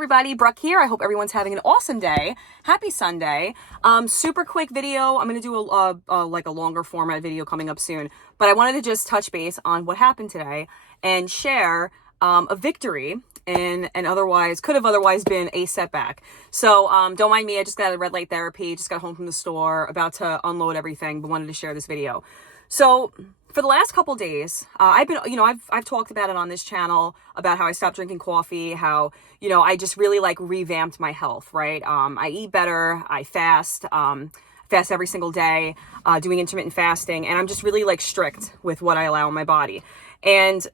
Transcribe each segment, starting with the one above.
everybody, Brooke here. I hope everyone's having an awesome day. Happy Sunday. Super quick video. I'm going to do a longer format video coming up soon, but I wanted to just touch base on what happened today and share a victory in an could have otherwise been a setback. So don't mind me. I just got out of red light therapy, just got home from the store, about to unload everything, but wanted to share this video. So for the last couple days, I've talked about it on this channel about how I stopped drinking coffee, how, I just really revamped my health, right? I eat better, I fast every single day, doing intermittent fasting, and I'm just really strict with what I allow in my body. And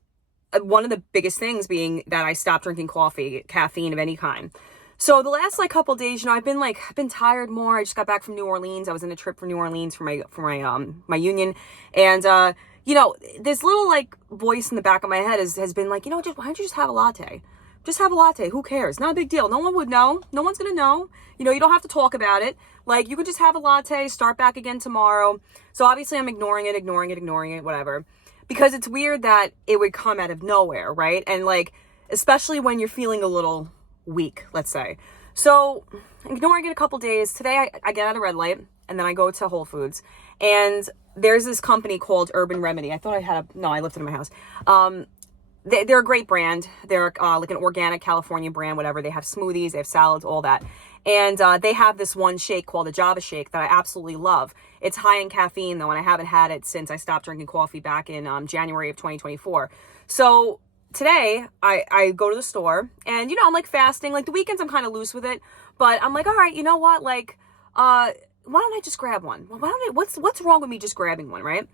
one of the biggest things being that I stopped drinking coffee, caffeine of any kind. So the last couple of days, I've been tired more. I just got back from New Orleans. I was in a trip for New Orleans for my union, and this little voice in the back of my head has been why don't you just have a latte? Just have a latte. Who cares? Not a big deal. No one would know. No one's gonna know. You don't have to talk about it. You could just have a latte. Start back again tomorrow. So obviously I'm ignoring it, whatever, because it's weird that it would come out of nowhere, right? And especially when you're feeling a little week, let's say. So ignoring it a couple days. Today I get out of red light and then I go to Whole Foods, and there's this company called Urban Remedy. I thought I left it in my house. They're a great brand. They're an organic California brand, whatever. They have smoothies, they have salads, all that. And they have this one shake called the Java Shake that I absolutely love. It's high in caffeine though, and I haven't had it since I stopped drinking coffee back in January of 2024. So today I go to the store, and I'm fasting. The weekends I'm kind of loose with it, but I'm all right, you know what? Why don't I just grab one? What's wrong with me just grabbing one, right?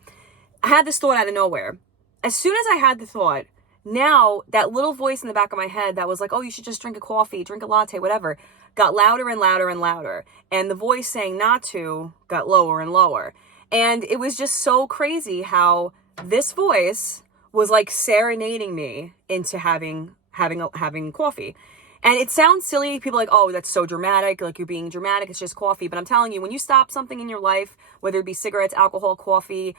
I had this thought out of nowhere. As soon as I had the thought, now that little voice in the back of my head that was oh, you should just drink a coffee, drink a latte, whatever, got louder and louder and louder. And the voice saying not to got lower and lower. And it was just so crazy how this voice was serenading me into having coffee. And it sounds silly. People are oh, that's so dramatic. You're being dramatic. It's just coffee. But I'm telling you, when you stop something in your life, whether it be cigarettes, alcohol, coffee,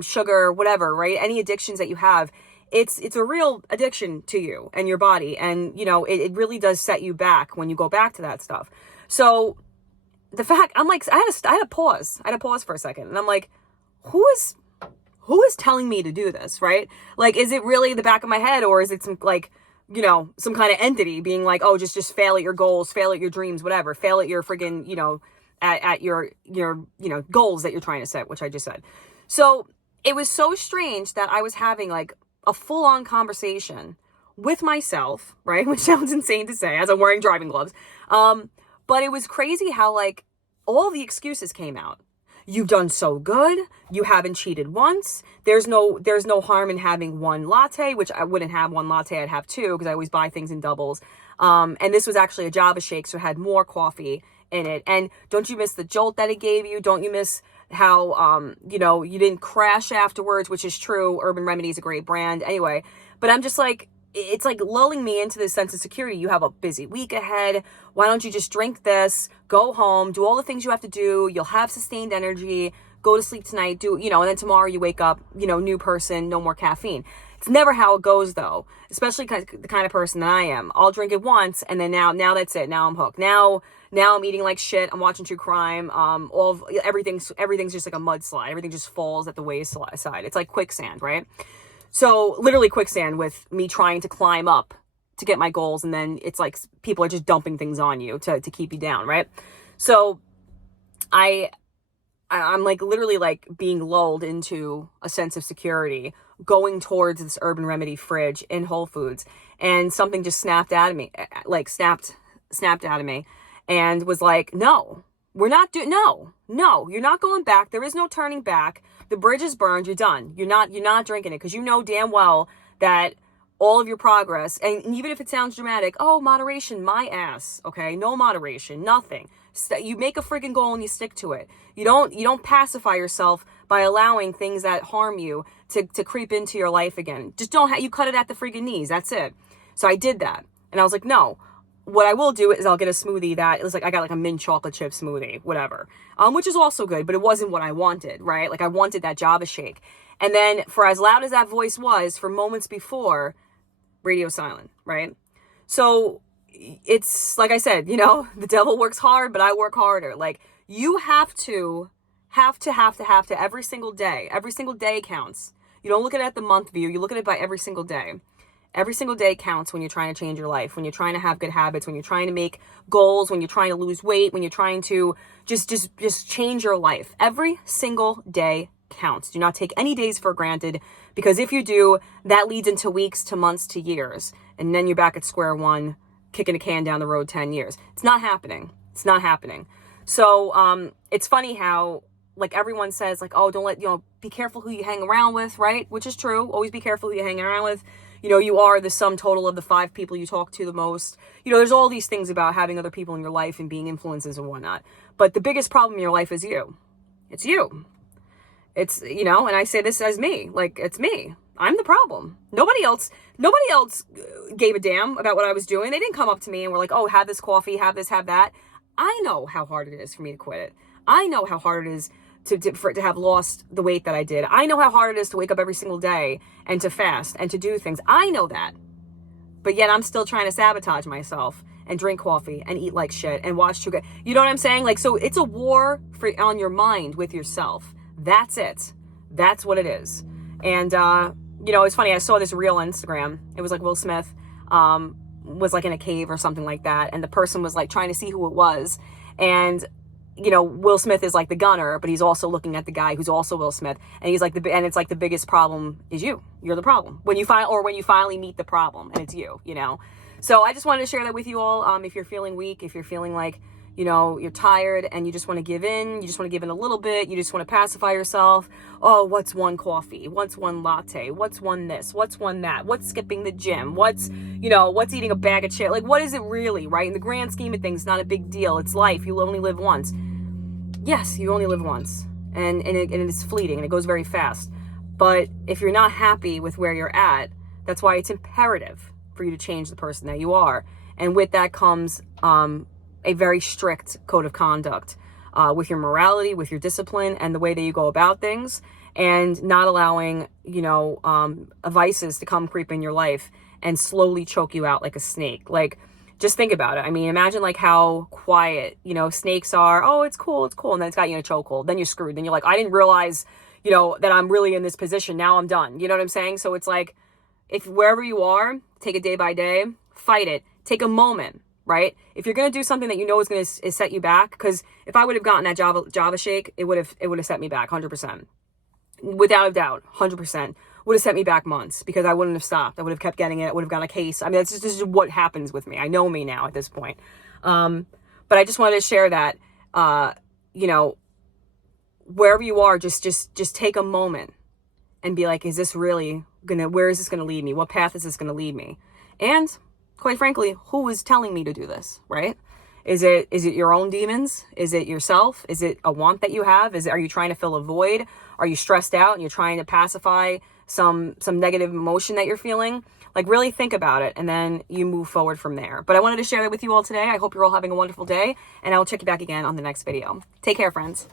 sugar, whatever, right? Any addictions that you have, it's a real addiction to you and your body. And, it really does set you back when you go back to that stuff. So the fact, I'm I had to pause. I had to pause for a second. And I'm who is telling me to do this, right? Is it really the back of my head, or is it some some kind of entity being oh, just fail at your goals, fail at your dreams, whatever, fail at your friggin', at your goals that you're trying to set, which I just said. So it was so strange that I was having a full-on conversation with myself, right? Which sounds insane to say as I'm wearing driving gloves. But it was crazy how all the excuses came out. You've done so good. You haven't cheated once. There's no harm in having one latte, which I wouldn't have one latte. I'd have two, because I always buy things in doubles. And this was actually a Java Shake, so it had more coffee in it. And don't you miss the jolt that it gave you? Don't you miss how, you didn't crash afterwards, which is true. Urban Remedy is a great brand anyway. But I'm just it's lulling me into this sense of security. You have a busy week ahead. Why don't you just drink this, go home, do all the things you have to do. You'll have sustained energy, go to sleep tonight, and then tomorrow you wake up, new person, no more caffeine. It's never how it goes though, especially the kind of person that I am. I'll drink it once, and then now that's it. Now I'm hooked. Now I'm eating like shit. I'm watching true crime. Everything's just like a mudslide. Everything just falls at the wayside. It's like quicksand, right? So literally quicksand, with me trying to climb up to get my goals. And then it's people are just dumping things on you to keep you down. Right. So I'm literally being lulled into a sense of security, going towards this Urban Remedy fridge in Whole Foods. And something just snapped out of me, snapped out of me, and was no, we're not no, you're not going back. There is no turning back. The bridge is burned. You're done. You're not drinking it, because damn well that all of your progress, and even if it sounds dramatic, oh, moderation, my ass. Okay. No moderation, nothing. You make a freaking goal and you stick to it. You don't pacify yourself by allowing things that harm you to creep into your life again. Just you cut it at the freaking knees. That's it. So I did that. And I was no, what I will do is I'll get a smoothie that it was I got a mint chocolate chip smoothie, whatever, which is also good, but it wasn't what I wanted, right? I wanted that Java Shake. And then for as loud as that voice was for moments before, radio silent, right? So it's like I said, you know, the devil works hard, but I work harder. Like, you have to every single day counts. You don't look at it at the month view. You look at it by every single day. Every single day counts when you're trying to change your life, when you're trying to have good habits, when you're trying to make goals, when you're trying to lose weight, when you're trying to just change your life. Every single day counts. Do not take any days for granted, because if you do, that leads into weeks to months to years. And then you're back at square one, kicking a can down the road 10 years. It's not happening. It's not happening. So it's funny how, like, everyone says, like, oh, don't let, you know, be careful who you hang around with, right? Which is true. Always be careful who you hang around with. You know, you are the sum total of the 5 people you talk to the most. You know, there's all these things about having other people in your life and being influences and whatnot. But the biggest problem in your life is you. It's you. It's, you know, and I say this as me, like, it's me. I'm the problem. Nobody else gave a damn about what I was doing. They didn't come up to me and were like, oh, have this coffee, have this, have that. I know how hard it is for me to quit it. I know how hard it is to have lost the weight that I did. I know how hard it is to wake up every single day and to fast and to do things. I know that. But yet I'm still trying to sabotage myself and drink coffee and eat like shit and watch too good. You know what I'm saying? Like, so it's a war on your mind with yourself. That's it. That's what it is. And, you know, it's funny. I saw this reel on Instagram. It was like Will Smith was like in a cave or something like that. And the person was like trying to see who it was. And, you know, Will Smith is like the gunner, but he's also looking at the guy who's also Will Smith. And he's like, and it's like the biggest problem is you. You're the problem. When you finally meet the problem, and it's you, you know. So I just wanted to share that with you all. If you're feeling weak, if you're feeling like, you know, you're tired and you just want to give in, you just want to give in a little bit, you just want to pacify yourself. Oh, what's one coffee? What's one latte? What's one this? What's one that? What's skipping the gym? What's, you know, what's eating a bag of chips? Like, what is it really, right? In the grand scheme of things, not a big deal. It's life. You only live once. Yes, you only live once. And it's fleeting and it goes very fast. But if you're not happy with where you're at, that's why it's imperative for you to change the person that you are. And with that comes a very strict code of conduct with your morality, with your discipline, and the way that you go about things, and not allowing, you know, vices to come creep in your life and slowly choke you out like a snake. Like, just think about it. I mean, imagine like how quiet, you know, snakes are. Oh, it's cool. And then it's got you in a chokehold. Then you're screwed. Then you're like, I didn't realize, you know, that I'm really in this position. Now I'm done. You know what I'm saying? So it's like, if wherever you are, take it day by day, fight it, take a moment, right? If you're going to do something that you know is going to set you back, because if I would have gotten that Java shake, it would have set me back 100%. Without a doubt, 100%. Would have set me back months, because I wouldn't have stopped. I would have kept getting it. I would have gotten a case. I mean, this is what happens with me. I know me now at this point. But I just wanted to share that, you know, wherever you are, just take a moment and be like, is this really where is this going to lead me? What path is this going to lead me? And quite frankly, who is telling me to do this, right? Is it your own demons? Is it yourself? Is it a want that you have? Are you trying to fill a void? Are you stressed out and you're trying to pacify some negative emotion that you're feeling? Like, really think about it, and then you move forward from there. But I wanted to share that with you all today. I hope you're all having a wonderful day, and I will check you back again on the next video. Take care, friends.